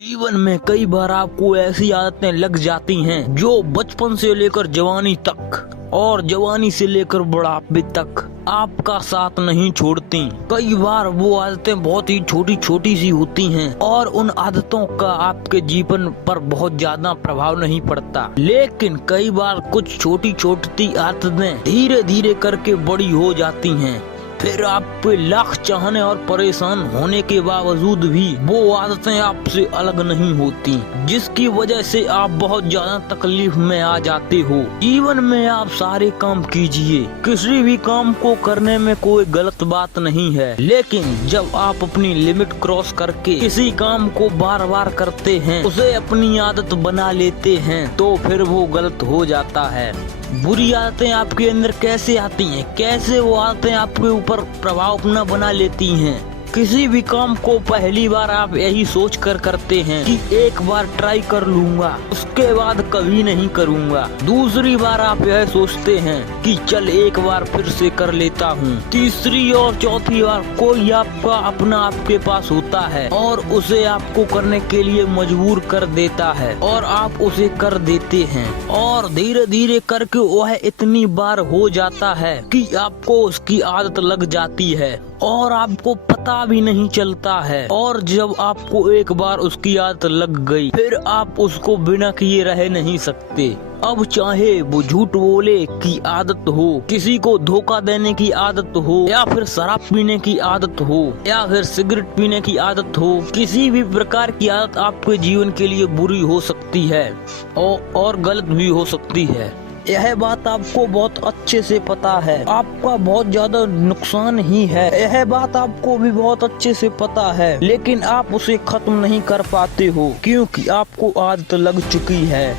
जीवन में कई बार आपको ऐसी आदतें लग जाती हैं जो बचपन से लेकर जवानी तक और जवानी से लेकर बुढ़ापे तक आपका साथ नहीं छोड़ती। कई बार वो आदतें बहुत ही छोटी छोटी सी होती हैं और उन आदतों का आपके जीवन पर बहुत ज्यादा प्रभाव नहीं पड़ता, लेकिन कई बार कुछ छोटी छोटी आदतें धीरे धीरे करके बड़ी हो जाती हैं। फिर आप पे लाख चाहने और परेशान होने के बावजूद भी वो आदतें आपसे अलग नहीं होती, जिसकी वजह से आप बहुत ज्यादा तकलीफ में आ जाते हो। जीवन में आप सारे काम कीजिए, किसी भी काम को करने में कोई गलत बात नहीं है, लेकिन जब आप अपनी लिमिट क्रॉस करके किसी काम को बार बार करते हैं, उसे अपनी आदत बना लेते हैं, तो फिर वो गलत हो जाता है। बुरी आदतें आपके अंदर कैसे आती हैं, कैसे वो आदतें आपके ऊपर प्रभाव अपना बना लेती हैं। किसी भी काम को पहली बार आप यही सोच कर करते हैं कि एक बार ट्राई कर लूंगा, उसके बाद कभी नहीं करूंगा। दूसरी बार आप यह सोचते हैं कि चल एक बार फिर से कर लेता हूँ। तीसरी और चौथी बार कोई आपका अपना आपके पास होता है और उसे आपको करने के लिए मजबूर कर देता है और आप उसे कर देते हैं, और धीरे धीरे करके वह इतनी बार हो जाता है कि आपको उसकी आदत लग जाती है और आपको पता भी नहीं चलता है। और जब आपको एक बार उसकी आदत लग गई, फिर आप उसको बिना किए रह नहीं सकते। अब चाहे वो झूठ बोले की आदत हो, किसी को धोखा देने की आदत हो, या फिर शराब पीने की आदत हो, या फिर सिगरेट पीने की आदत हो, किसी भी प्रकार की आदत आपके जीवन के लिए बुरी हो सकती है और गलत भी हो सकती है। यह बात आपको बहुत अच्छे से पता है, आपका बहुत ज्यादा नुकसान ही है, यह बात आपको भी बहुत अच्छे से पता है, लेकिन आप उसे खत्म नहीं कर पाते हो क्योंकि आपको आदत लग चुकी है।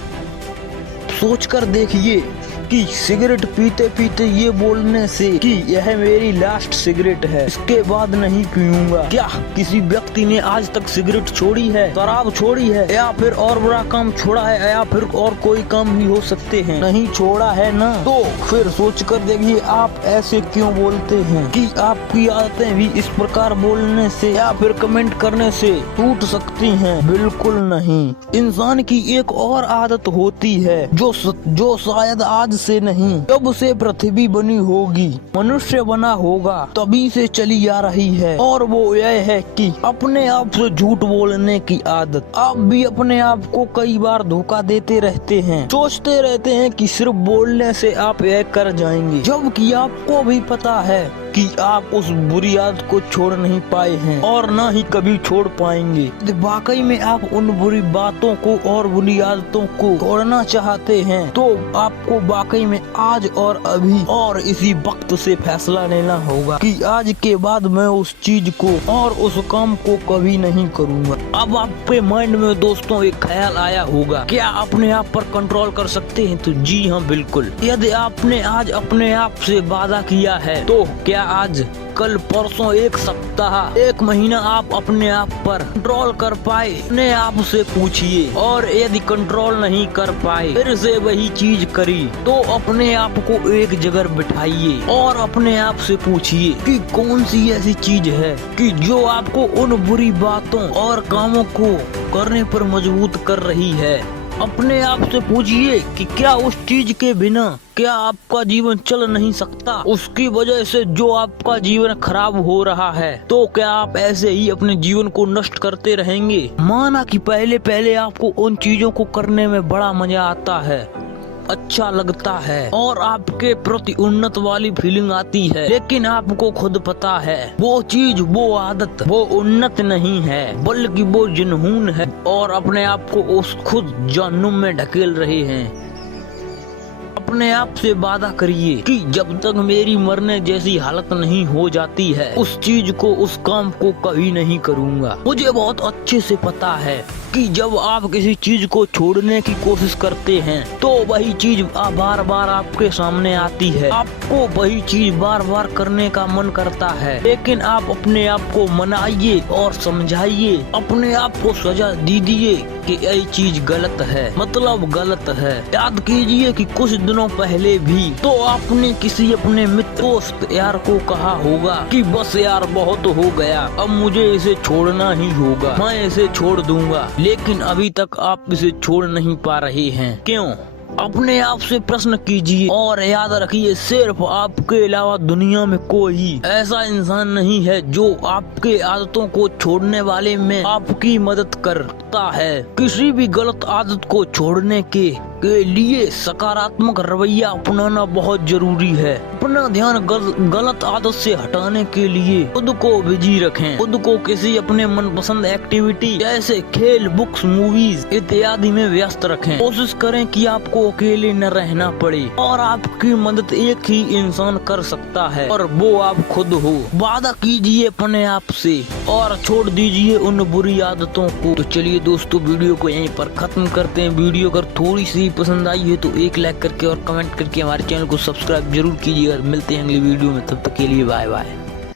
सोचकर देखिए कि सिगरेट पीते पीते ये बोलने से कि यह मेरी लास्ट सिगरेट है, इसके बाद नहीं पीऊंगा, क्या किसी व्यक्ति ने आज तक सिगरेट छोड़ी है, शराब छोड़ी है, या फिर और बुरा काम छोड़ा है, या फिर और कोई काम भी हो सकते हैं? नहीं छोड़ा है ना। तो फिर सोचकर देखिए आप ऐसे क्यों बोलते हैं कि आपकी आदतें भी इस प्रकार बोलने से या फिर कमेंट करने से टूट सकती हैं? बिल्कुल नहीं। इंसान की एक और आदत होती है जो शायद आज से नहीं, जब से पृथ्वी बनी होगी, मनुष्य बना होगा, तभी से चली आ रही है, और वो यह है कि अपने आप से झूठ बोलने की आदत। आप भी अपने आप को कई बार धोखा देते रहते हैं, सोचते रहते हैं कि सिर्फ बोलने से आप यह कर जाएंगे, जबकि आपको भी पता है कि आप उस बुरी आदत को छोड़ नहीं पाए हैं और न ही कभी छोड़ पाएंगे। वाकई में आप उन बुरी बातों को और बुरी आदतों को छोड़ना चाहते हैं, तो आपको वाकई में आज और अभी और इसी वक्त से फैसला लेना होगा कि आज के बाद मैं उस चीज को और उस काम को कभी नहीं करूँगा। अब आपके माइंड में दोस्तों एक ख्याल आया होगा, क्या अपने आप पर कंट्रोल कर सकते हैं? तो जी हाँ, बिल्कुल। यदि आपने आज अपने आप से वादा किया है, तो क्या आज, कल, परसों, एक सप्ताह, एक महीना आप अपने आप पर कंट्रोल कर पाए? अपने आप से पूछिए, और यदि कंट्रोल नहीं कर पाए, फिर से वही चीज करी, तो अपने आप को एक जगह बिठाइए और अपने आप से पूछिए कि कौन सी ऐसी चीज है कि जो आपको उन बुरी बातों और कामों को करने पर मजबूर कर रही है। अपने आप से पूछिए कि क्या उस चीज के बिना क्या आपका जीवन चल नहीं सकता? उसकी वजह से जो आपका जीवन खराब हो रहा है, तो क्या आप ऐसे ही अपने जीवन को नष्ट करते रहेंगे? माना कि पहले पहले आपको उन चीजों को करने में बड़ा मजा आता है, अच्छा लगता है और आपके प्रति उन्नत वाली फीलिंग आती है, लेकिन आपको खुद पता है वो चीज, वो आदत, वो उन्नत नहीं है, बल्कि वो जुनून है और अपने आप को उस खुद जहन्नुम में ढकेल रहे हैं। अपने आप से वादा करिए कि जब तक मेरी मरने जैसी हालत नहीं हो जाती है, उस चीज को, उस काम को कभी नहीं करूँगा। मुझे बहुत अच्छे से पता है कि जब आप किसी चीज को छोड़ने की कोशिश करते हैं, तो वही चीज बार बार आपके सामने आती है, आपको वही चीज बार बार करने का मन करता है, लेकिन आप अपने आप को मनाइए और समझाइए, अपने आप को सजा दीजिए कि यही चीज गलत है, मतलब गलत है। याद कीजिए कि कुछ दिनों पहले भी तो आपने किसी अपने मित्र, दोस्त, यार को कहा होगा कि बस यार बहुत हो गया, अब मुझे इसे छोड़ना ही होगा, मैं इसे छोड़ दूंगा, लेकिन अभी तक आप इसे छोड़ नहीं पा रहे हैं। क्यों? अपने आप से प्रश्न कीजिए और याद रखिए, सिर्फ आपके अलावा दुनिया में कोई ऐसा इंसान नहीं है जो आपके आदतों को छोड़ने वाले में आपकी मदद करता है। किसी भी गलत आदत को छोड़ने के लिए सकारात्मक रवैया अपनाना बहुत जरूरी है। अपना ध्यान गलत आदत से हटाने के लिए खुद को बिजी रखें। खुद को किसी अपने मनपसंद एक्टिविटी जैसे खेल, बुक्स, मूवीज इत्यादि में व्यस्त रखें। कोशिश करें कि आपको अकेले न रहना पड़े और आपकी मदद एक ही इंसान कर सकता है और वो आप खुद हो। वादा कीजिए अपने आप से और छोड़ दीजिए उन बुरी आदतों को। तो चलिए दोस्तों, वीडियो को यहीं पर खत्म करते हैं। वीडियो अगर थोड़ी सी पसंद आई है तो एक लाइक करके और कमेंट करके हमारे चैनल को सब्सक्राइब जरूर कीजिएगा। मिलते हैं अगली वीडियो में, तब तक के लिए बाय बाय।